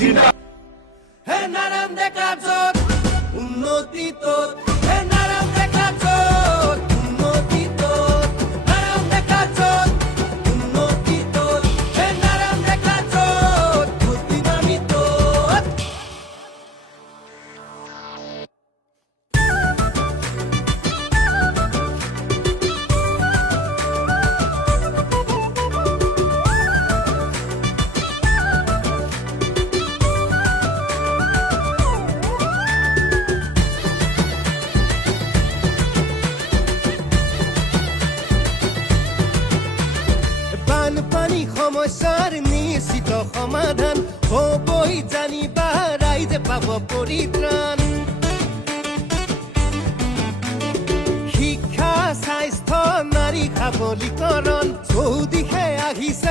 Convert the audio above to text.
হে নারায়ণ দেখা চোখ উন্নতি তোর, হে নারায়ণ দেখা চোখ উন্নতি তোর, নারায়ণ দেখা চোখ উন্নতি তোর, হে নারায়ণ দেখা চোখ প্রতিমামি তোর। বানপানী সমস্যাৰ নিশ্চিত সমাধান হ'বই জানিবা, ৰাইজে পাব পৰিত্ৰাণ। শিক্ষা, স্বাস্থ্য, নাৰী সবলীকৰণ চৌদিশে আহিছে